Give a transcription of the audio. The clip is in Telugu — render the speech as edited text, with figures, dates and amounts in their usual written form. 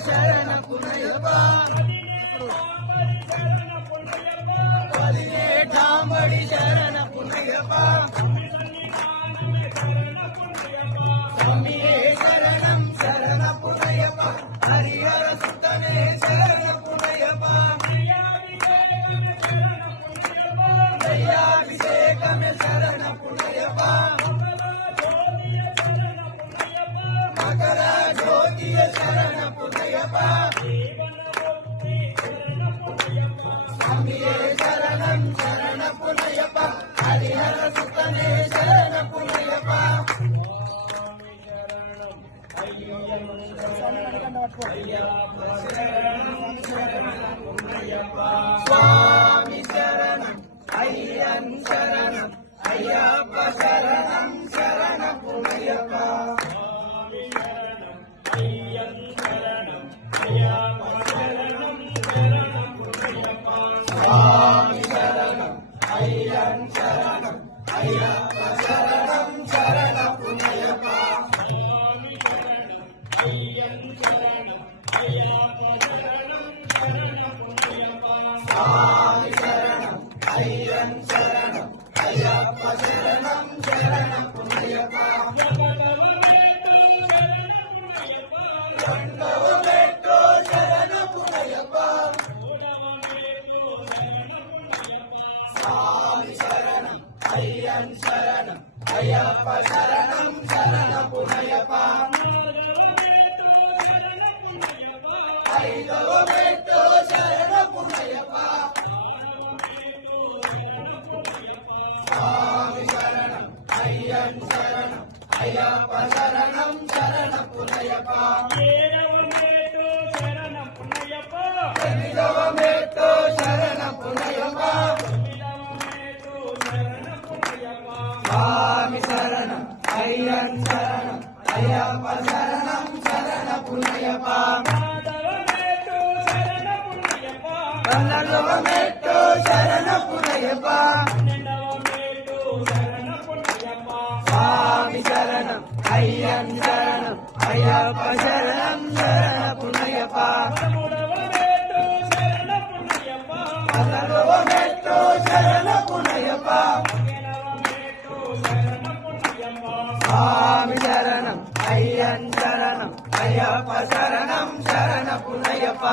శరణ పునయప్ప పదినేఠాంబడి శరణ పునయప్ప స్వామియే శరణం శరణ పునయప్ప హరిహర సుతనే శరణ పునయప్ప దయాభిషేకమే శరణ పునయప్ప మకర జ్యోతియ శరణ పునయప్ప స్వామియే శరణం శరణ పునయప్ప హరిహర సుతనే శరణ పునయప్ప స్వామి శరణం అయ్యన్ శరణం అయ్యప్ప శరణం శరణ పునయప్ప స్వామి శరణం అయ్యన్ శరణం అయ్యప్ప శరణం శరణ పునయప్ప స్వామి శరణం అయ్యన్ శరణం అయ్యప్ప శరణం శరణ పునయప్ప రెండవ మెట్టు శరణ పునయప్ప స్వామి శరణం అయ్యన్ శరణం అయ్యప్ప శరణం శరణ పునయప్ప ఐదవ మెట్టు శరణ పునయప్ప స్వామి శరణం అయ్యన్ శరణం అయ్యప్ప శరణం శరణ పునయప్ప ఎనిమిదవ మెట్టు శరణ పునయప్ప స్వామి శరణం అయ్యన్ శరణం అయ్యప్ప శరణం శరణ పునయప్ప పన్నెండవ మెట్టు శరణ పునయప్ప స్వామి శరణం అయ్యన్ శరణం అయ్యప్ప శరణం శరణ పునయప్ప పన్నెండవ మెట్టు శరణ పునయప్ప స్వామి శరణం అయ్యన్ శరణం అయ్యప్ప శరణం శరణ పునయప్ప